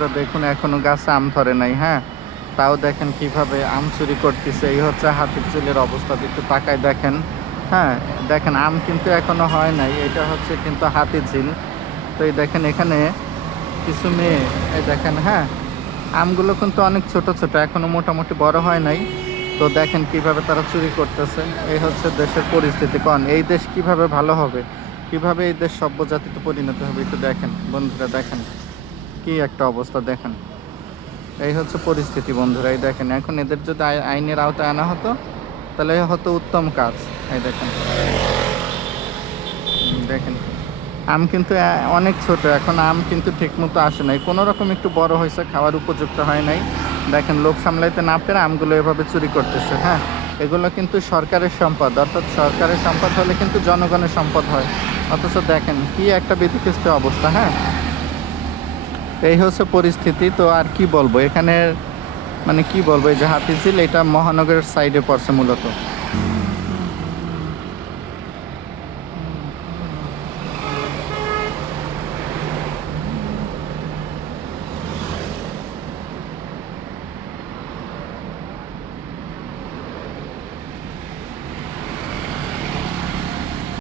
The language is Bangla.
তো দেখুন এখনো গাছে আম ধরে নাই, হ্যাঁ। তাও দেখেন কিভাবে আম চুরি করতেছে। এই হচ্ছে হাতিরঝিলের অবস্থা, একটু তাকায় দেখেন। হ্যাঁ, দেখেন আম কিন্তু এখনো হয় নাই, এটা হচ্ছে কিন্তু হাতিরঝিল। তো এই দেখেন এখানে কিছু মেয়ে, এই দেখেন, হ্যাঁ, আমগুলো কিন্তু অনেক ছোট ছোট, এখনো মোটামুটি বড় হয় নাই। তো দেখেন কিভাবে তারা চুরি করতেছে। এই হচ্ছে দেশের পরিস্থিতি। কন এই দেশ কিভাবে ভালো হবে, কিভাবে এই দেশ সভ্য জাতিতে পরিণত হবে, একটু দেখেন বন্ধুরা, দেখেন কি একটা অবস্থা দেখেন। এই হচ্ছে পরিস্থিতি বন্ধুরা। এই দেখেন এখন এদের যদি আইনের আওতায় আনা হতো তাহলে হতো উত্তম কাজ। এই দেখেন, দেখেন আম কিন্তু অনেক ছোট, এখন আম কিন্তু ঠিকমতো আসে নাই, কোনো রকম একটু বড় হয়েছে, খাওয়ার উপযুক্ত হয় নাই। দেখেন লোক সামলাইতে না পেরে আমগুলো এভাবে চুরি করতেছে। হ্যাঁ, এগুলো কিন্তু সরকারের সম্পদ, অর্থাৎ সরকারের সম্পদ হলে কিন্তু জনগণের সম্পদ হয়। অথচ দেখেন কি একটা বিধিখিস্ত অবস্থা। হ্যাঁ, এই হচ্ছে পরিস্থিতি। তো আর কি বলবো এখানে, মানে কি বলবো, এই যে হাতিঝিল এটা মহানগরের সাইডে পড়ছে মূলত।